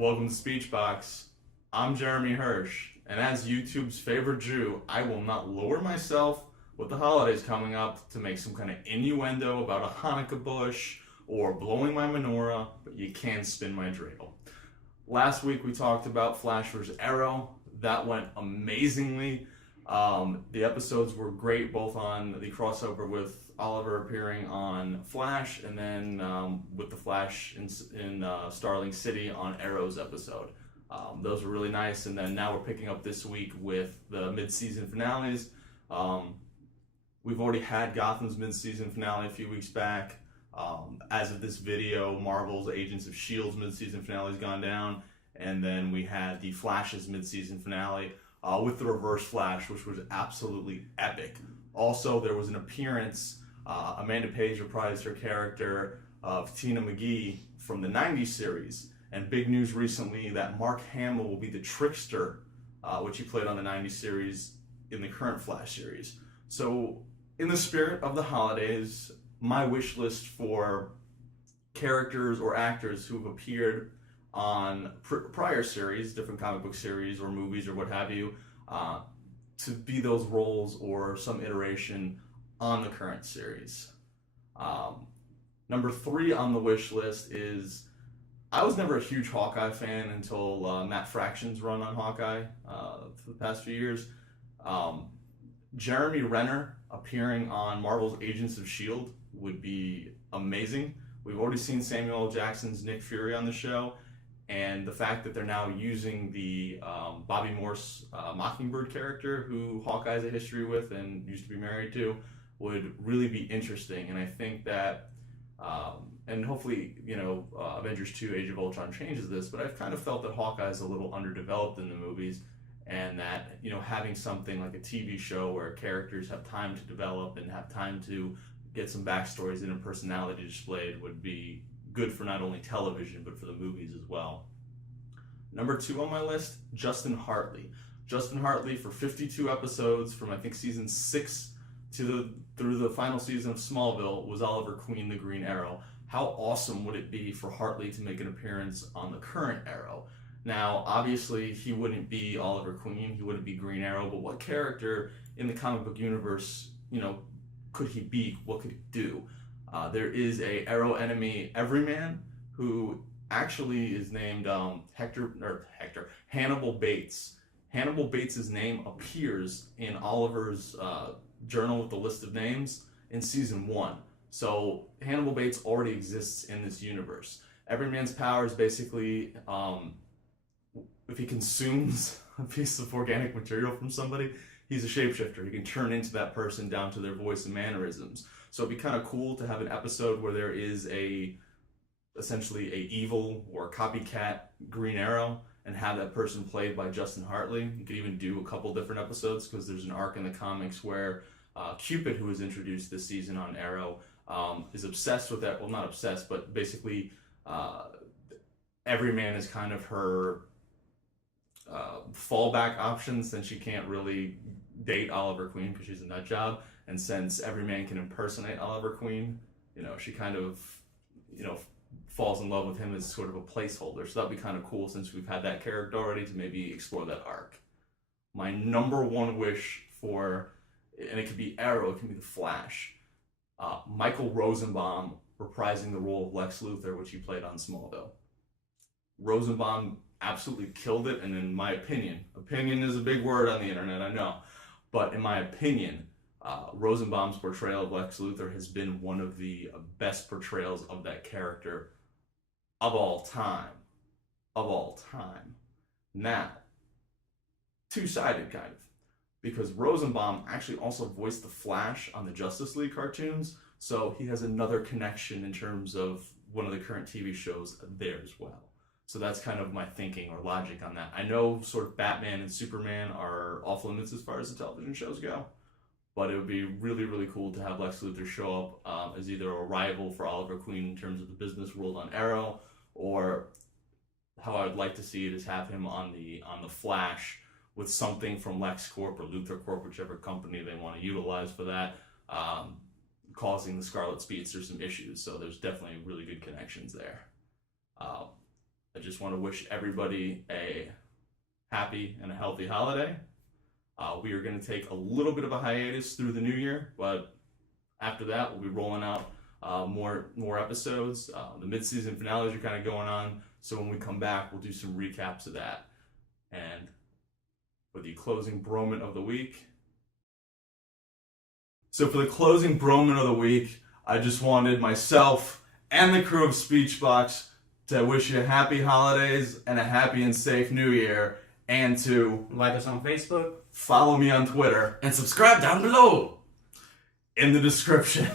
Welcome to Speechbox. I'm Jeremy Hirsch, and as YouTube's favorite Jew, I will not lower myself with the holidays coming up to make some kind of innuendo about a Hanukkah bush or blowing my menorah, but you can spin my dreidel. Last week we talked about Flash vs. Arrow. That went amazingly. The episodes were great, both on the crossover with Oliver appearing on Flash, and then with the Flash in Starling City on Arrow's episode. Those were really nice, and then now we're picking up this week with the mid-season finales. We've already had Gotham's mid-season finale a few weeks back. As of this video, Marvel's Agents of S.H.I.E.L.'s mid-season finale has gone down, and then we had the Flash's mid-season finale with the Reverse Flash, which was absolutely epic. Also, there was an appearance. Amanda Page reprised her character of Tina McGee from the 90s series, and big news recently that Mark Hamill will be the Trickster, which he played on the 90s series in the current Flash series. So, in the spirit of the holidays, my wish list for characters or actors who have appeared on prior series, different comic book series or movies or what have you, to be those roles or some iteration on the current series. Number 3 on the wish list is, I was never a huge Hawkeye fan until Matt Fraction's run on Hawkeye for the past few years. Jeremy Renner appearing on Marvel's Agents of S.H.I.E.L.D. would be amazing. We've already seen Samuel L. Jackson's Nick Fury on the show, and the fact that they're now using the Bobby Morse Mockingbird character, who Hawkeye has a history with and used to be married to, would really be interesting. And I think that, and hopefully, Avengers 2 Age of Ultron changes this, but I've kind of felt that Hawkeye is a little underdeveloped in the movies, and that, having something like a TV show where characters have time to develop and have time to get some backstories and a personality displayed would be good for not only television, but for the movies as well. Number 2 on my list, Justin Hartley. Justin Hartley for 52 episodes from, I think, season 6 through the final season of Smallville was Oliver Queen, the Green Arrow. How awesome would it be for Hartley to make an appearance on the current Arrow? Now, obviously, he wouldn't be Oliver Queen, he wouldn't be Green Arrow, but what character in the comic book universe, could he be? What could he do? There is a Arrow enemy everyman who actually is named Hannibal Bates. Hannibal Bates' name appears in Oliver's journal with the list of names in season 1. So Hannibal Bates already exists in this universe. Everyman's power is basically, if he consumes a piece of organic material from somebody, he's a shapeshifter. He can turn into that person down to their voice and mannerisms. So it'd be kind of cool to have an episode where there is essentially a evil or copycat Green Arrow, and have that person played by Justin Hartley. You could even do a couple different episodes, because there's an arc in the comics where Cupid, who was introduced this season on Arrow, is obsessed with that. Well, not obsessed, but basically Everyman is kind of her fallback option, since she can't really date Oliver Queen because she's a nut job. And since Everyman can impersonate Oliver Queen, she kind of, falls in love with him as sort of a placeholder. So that'd be kind of cool, since we've had that character already, to maybe explore that arc. My number 1 wish for, and it could be Arrow, it can be the Flash, Michael Rosenbaum reprising the role of Lex Luthor, which he played on Smallville. Rosenbaum absolutely killed it, and in my opinion is a big word on the internet, I know, but in my opinion, Rosenbaum's portrayal of Lex Luthor has been one of the best portrayals of that character of all time. Now, two-sided kind of, because Rosenbaum actually also voiced the Flash on the Justice League cartoons, so he has another connection in terms of one of the current TV shows there as well. So that's kind of my thinking or logic on that. I know sort of Batman and Superman are off limits as far as the television shows go, but it would be really, really cool to have Lex Luthor show up as either a rival for Oliver Queen in terms of the business world on Arrow, or how I would like to see it is have him on the Flash with something from LexCorp or Luthor Corp, whichever company they want to utilize for that, causing the Scarlet Speedster some issues. So there's definitely really good connections there. just want to wish everybody a happy and a healthy holiday. We are going to take a little bit of a hiatus through the new year, but after that, we'll be rolling out more episodes. The mid-season finales are kind of going on, so when we come back, we'll do some recaps of that. And for the closing Broment of the week. So for the closing Broment of the week, I just wanted myself and the crew of Speechbox to wish you happy holidays and a happy and safe new year, and to like us on Facebook, follow me on Twitter, and subscribe down below in the description.